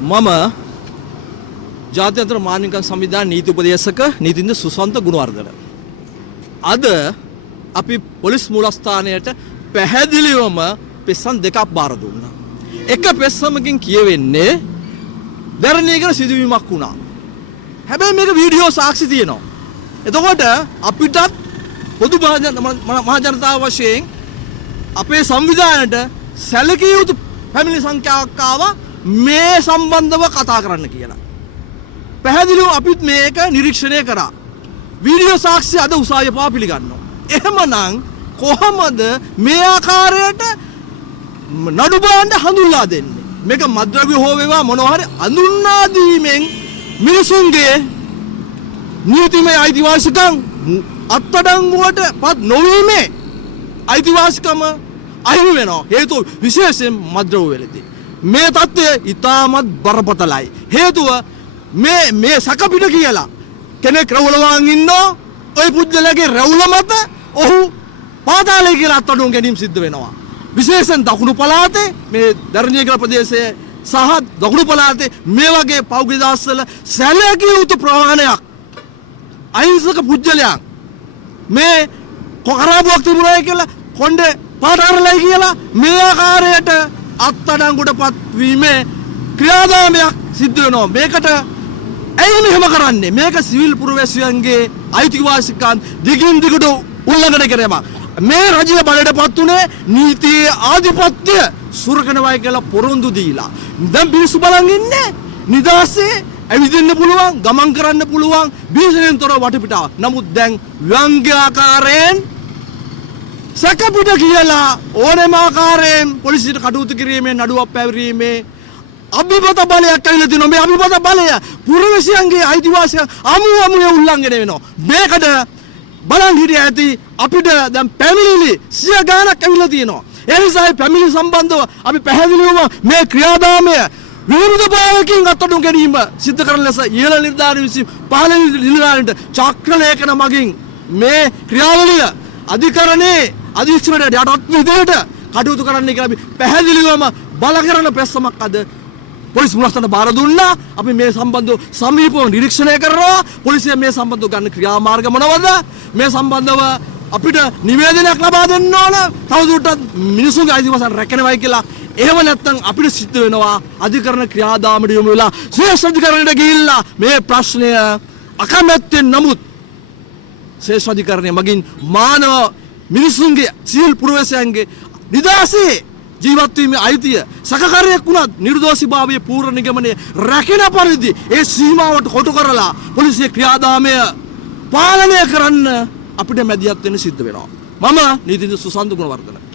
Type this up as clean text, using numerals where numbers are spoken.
මම ජාත්‍යන්තර මානවික සංවිධාන නීති උපදේශක නීතිඥ සුසන්ත ගුණවර්ධන. අද අපි පොලිස් මූලස්ථානයට පැහැදිලිවම පෙස්සම් දෙකක් බාර දුන්නා. එක පෙස්සමකින් කියවෙන්නේ දැරණියකට සිදුවීමක් වුණා. හැබැයි මේක වීඩියෝ සාක්ෂි තියෙනවා. එතකොට අපිටත් පොදු මහ ජනතාව වශයෙන් අපේ සංවිධානයට සැලකිය යුතු පැමිණිලි සංඛ්‍යාවක් ආවා මේ සම්බන්ධව කතා කරන්න කියලා. පැහැදිලිව අපිත් මේක නිරීක්ෂණය කරා. වීඩියෝ සාක්ෂි අද උසාවිය පවා පිළිගන්නවා. එහෙමනම් කොහොමද මේ ආකාරයට නඩු බාණ්ඩ හඳුන්වා දෙන්නේ? මේක මද්ද්‍රව්‍ය හෝ වේවා මොනවා හරි හඳුන්වා දීමෙන් මිනිසුන්ගේ නීතිමය අයිතිවාසිකම් අත්අඩංගුවට පත් නොවීමේ අයිතිවාසිකම අහිමි වෙනවා. හේතුව විශේෂයෙන් මද්ද්‍රව්‍ය වලදී. මේ தත්ත්වය ඉතාමත් බරපතලයි. හේතුව මේ සකපිට කියලා කෙනෙක් රැවුලවන් ඉන්නෝ ওই පුද්ගලයාගේ රැවුල මත ඔහු පාතාලේ කියලා අත්අඩංගුව ගැනීම සිද්ධ වෙනවා. විශේෂයෙන් දකුණු පළාතේ මේ දරණියගල ප්‍රදේශයේ සහ දකුණු පළාතේ මේ වගේ පෞද්ගලික දවස්වල සැලකිය යුතු ප්‍රමාණයක් අහිංසක පුද්ගලයන් මේ කොකරාබුවක් තිබුණායි කියලා කොණ්ඩේ පාතාලේ කියලා මේ ආකාරයට අත්අඩංගුවටපත් වීමේ ක්‍රියාදාමයක් සිද්ධ වෙනවා. මේකට ඇයි මෙහෙම කරන්නේ? මේක සිවිල් පුරවැසියන්ගේ අයිතිවාසිකම් දිගින් දිගට උල්ලංඝනය කිරීම. මේ රජය බලයටපත් උනේ නීතියේ ආධිපත්‍ය සුරකනවයි කියලා පොරොන්දු දීලා. දැන් මිනිස්සු බලන් ඉන්නේ නිදාසේ ඇවිදින්න පුළුවන්, ගමන් කරන්න පුළුවන්, බීජයෙන් තොර වටපිටාව. නමුත් දැන් ව්‍යංග්‍යාකාරයෙන් සැකපිට කියලා ඕනෑම ආකාරයෙන් පොලිසියට කටයුතු කිරීමේ නඩුවක් පැවරීමේ අභිමත බලයක් ඇවිල්ලා තියෙනවා. මේ අභිමත බලය පුරවැසියන්ගේ අයිතිවාසිකම් අමුමුවේ උල්ලංඝනය වෙනවා. මේකට බලන් හිටිය ඇති අපිට දැන් පැමිණිලි 100 ගාණක් ඇවිල්ලා තියෙනවා. ඒ නිසා පැමිණිලි සම්බන්ධව අපි පැහැදිලිවම මේ ක්‍රියාදාමය විරුද්ධභාවයකින් අත්අඩංගුව ගැනීම සිද්ධ කරන ලෙස ඉහළ නිලධාරීන් විසින් පහළ නිලධාරීන්ට චක්‍ර ලේඛන මගින් මේ ක්‍රියාවලිය අධිකරණයේ අධීක්ෂණයට යටත් විදිහට කටයුතු කරන්න කියලා අපි පැහැදිලිවම බල කරන පෙස්සමක් අද පොලිස් මුලස්ථානට බාර දුන්නා. අපි මේ සම්බන්ධව සමීපව නිරීක්ෂණය කරනවා. පොලිසිය මේ සම්බන්ධව ගන්න ක්‍රියාමාර්ග මොනවද? මේ සම්බන්ධව අපිට නිවේදනයක් ලබා දෙන්න ඕන. තවදුරටත් මිනිසුන්ගේ අයිතිවාසිකම් රැකෙනවයි කියලා. එහෙම නැත්නම් අපිට සිද්ධ වෙනවා අධිකරණ ක්‍රියාදාමයට යොමු වෙලා ශ්‍රේෂ්ඨ අධිකරණයට ගිහිල්ලා මේ ප්‍රශ්නය අකමැත්තෙන් නමුත් ශ්‍රේෂ්ඨ අධිකරණය මගින් මානව මිනිසුන්ගේ සිවිල් පුරවැසියන්ගේ නිදහසේ ජීවත් වීමේ අයිතිය සකකාරයක් වුණත් නිර්දෝෂීභාවයේ පූර්ණ නිගමනය රැකෙන පරිදි ඒ සීමාවට කොටු කරලා පොලිසිය ක්‍රියාදාමය පාලනය කරන්න අපිට මැදිහත් වෙන්න සිද්ධ වෙනවා. මම නීතිඥ සුසන්ත ගුණවර්ධන